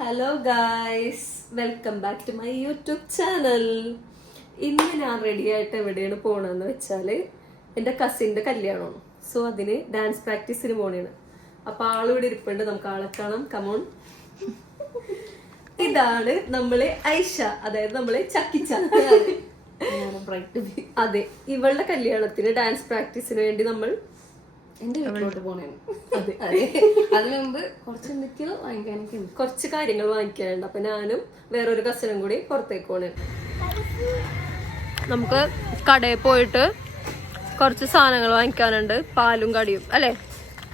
Hello guys, welcome back to my YouTube channel. ഇന്ന് ഞാൻ ready ആയിട്ട് എവിടെയാണ് പോണെന്ന് വെച്ചാല് എൻ്റെ കസിൻ്റെ കല്യാണമാണ്. സോ അതിന് ഡാൻസ് പ്രാക്ടീസിന് പോണേണ്. അപ്പൊ ആളിവിടെ ഇരിപ്പുണ്ട്, നമുക്ക് ആളെ കാണാം. കമോൺ. ഇതാണ് നമ്മളെ ഐഷ, അതായത് നമ്മളെ ചക്കിച്ച. അതെ, ഇവളുടെ കല്യാണത്തിന് ഡാൻസ് പ്രാക്ടീസിന് വേണ്ടി നമ്മൾ എന്റെ വീട്ടിലോട്ട് പോണേ. അതെ, അതിനു മുമ്പ് കുറച്ച് കാര്യങ്ങൾ വാങ്ങിക്കാനുണ്ട്. അപ്പൊ ഞാനും വേറൊരു കസിനും കൂടി പുറത്തേക്ക് പോണേ. നമുക്ക് കടയിൽ പോയിട്ട് കുറച്ച് സാധനങ്ങൾ വാങ്ങിക്കാനുണ്ട്, പാലും കടിയും അല്ലേ.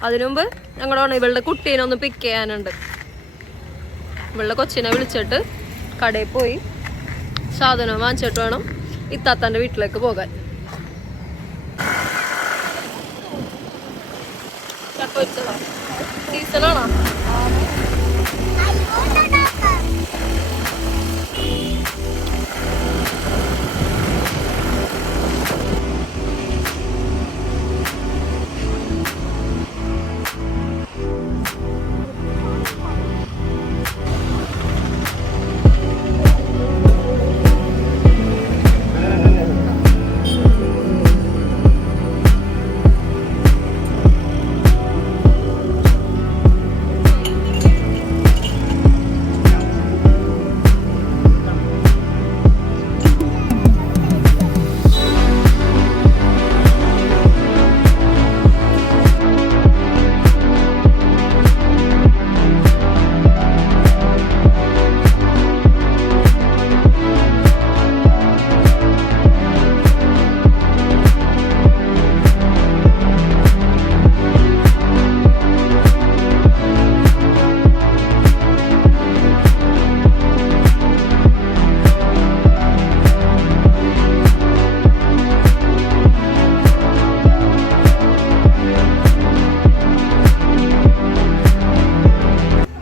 അതിനു മുമ്പ് ഞങ്ങളോട് ഇവളുടെ കുട്ടീനെ ഒന്ന് പിക്ക് ചെയ്യാനുണ്ട്. ഇവളുടെ കൊച്ചിനെ വിളിച്ചിട്ട് കടയിൽ പോയി സാധനം വാങ്ങിച്ചിട്ട് വേണം ഇത്താത്താന്റെ വീട്ടിലേക്ക് പോകാൻ. സീസണാണോ?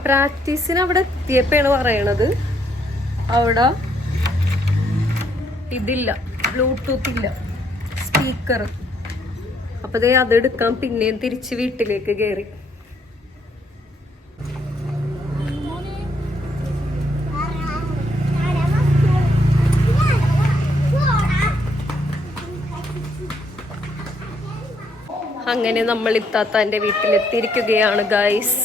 പ്രാക്ടീസിന് അവിടെ എത്തിയപ്പോഴാണ് പറയണത് അവിടെ ഇതില്ല, ബ്ലൂടൂത്ത് ഇല്ല, സ്പീക്കർ. അപ്പൊ അതെടുക്കാൻ പിന്നെയും തിരിച്ച് വീട്ടിലേക്ക് കയറി. അങ്ങനെ നമ്മൾ ഇത്താത്താന്റെ വീട്ടിലെത്തിയിരിക്കുകയാണ് ഗൈസ്.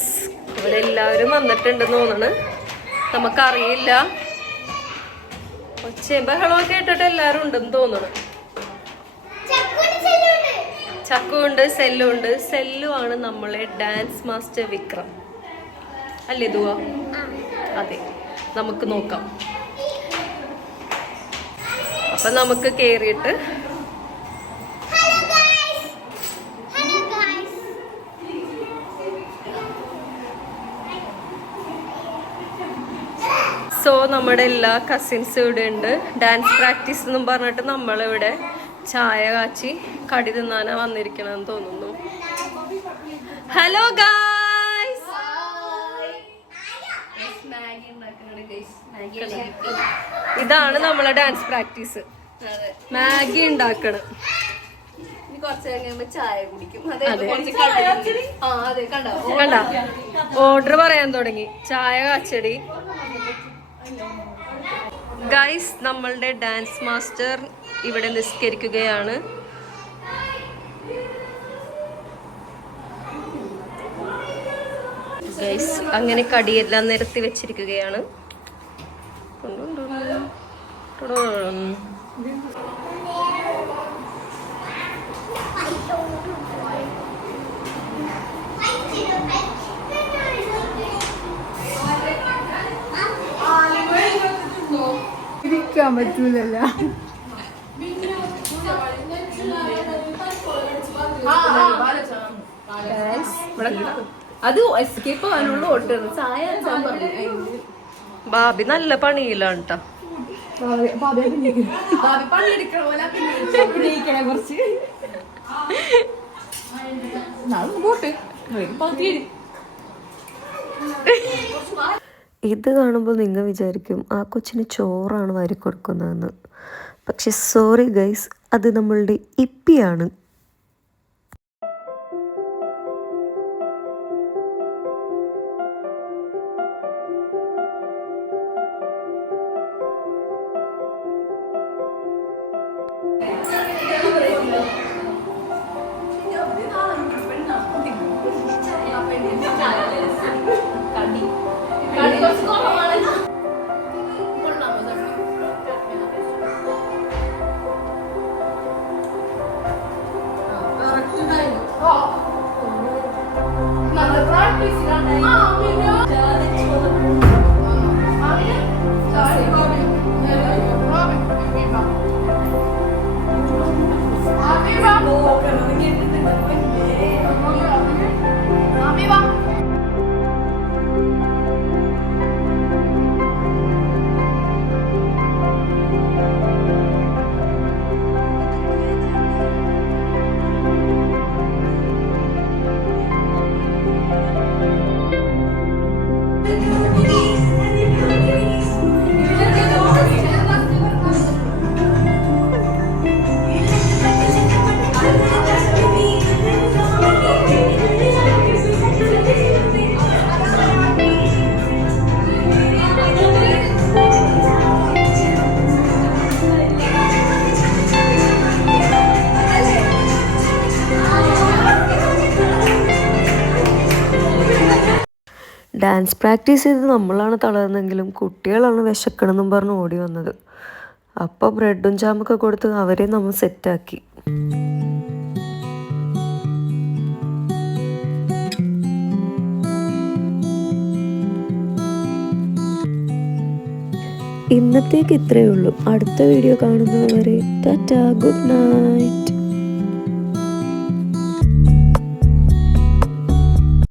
ഇവിടെ എല്ലാവരും വന്നിട്ടുണ്ടെന്ന് തോന്നണ്, നമുക്കറിയില്ല. ഒച്ചയും ബഹളവും കേട്ടിട്ട് എല്ലാവരും ഉണ്ടെന്ന് തോന്നണ്. ചക്കുണ്ട്, സെല്ലുണ്ട്. സെല്ലു ആണ് നമ്മളെ ഡാൻസ് മാസ്റ്റർ വിക്രം അല്ലേ ദുവ? അതെ, നമുക്ക് നോക്കാം. അപ്പൊ നമുക്ക് കേറിയിട്ട് നമ്മുടെ എല്ലാ കസിൻസും ഇവിടെ ഉണ്ട്. ഡാൻസ് പ്രാക്ടീസ് എന്നും പറഞ്ഞിട്ട് നമ്മളിവിടെ ചായ കാച്ചി കടി തിന്നാനാ വന്നിരിക്കണമെന്ന് തോന്നുന്നു. ഹലോ ഗായ്സ്, ഇതാണ് നമ്മളെ ഡാൻസ് പ്രാക്ടീസ്. മാഗി ഉണ്ടാക്കണം. ചായ കുടിക്കും. കണ്ട, ഓർഡർ പറയാൻ തുടങ്ങി. ചായ കാച്ചടി. ഗൈസ്, നമ്മളുടെ ഡാൻസ് മാസ്റ്റർ ഇവിടെ നിസ്കരിക്കുകയാണ്. ഗൈസ്, അങ്ങനെ കടിയെല്ലാം നിരത്തി വെച്ചിരിക്കുകയാണ്. ഇരിക്കാൻ പറ്റൂലല്ല. അത് എസ്കേപ്പ് ആവാനുള്ള ഓട്ടം. ചായ ബാബി നല്ല പണിയിലാണ് കേട്ടോ. കുറച്ച് ഇത് കാണുമ്പോൾ നിങ്ങൾ വിചാരിക്കും ആ കൊച്ചിന് ചോറാണ് വാരി കൊടുക്കുന്നതെന്ന്. പക്ഷെ സോറി ഗൈസ്, അത് നമ്മളുടെ ഇപ്പിയാണ്. ഡാൻസ് പ്രാക്ടീസ് ചെയ്ത് നമ്മളാണ് തളർന്നെങ്കിലും കുട്ടികളാണ് വിശക്കണമെന്നും പറഞ്ഞ് ഓടി വന്നത്. അപ്പോൾ ബ്രെഡും ജാമൊക്കെ കൊടുത്ത് അവരെ നമ്മൾ സെറ്റാക്കി. ഇന്നത്തേക്ക് ഇത്രയേ ഉള്ളൂ. അടുത്ത വീഡിയോ കാണുന്നതുവരെ ടാറ്റാ, ഗുഡ് നൈറ്റ്.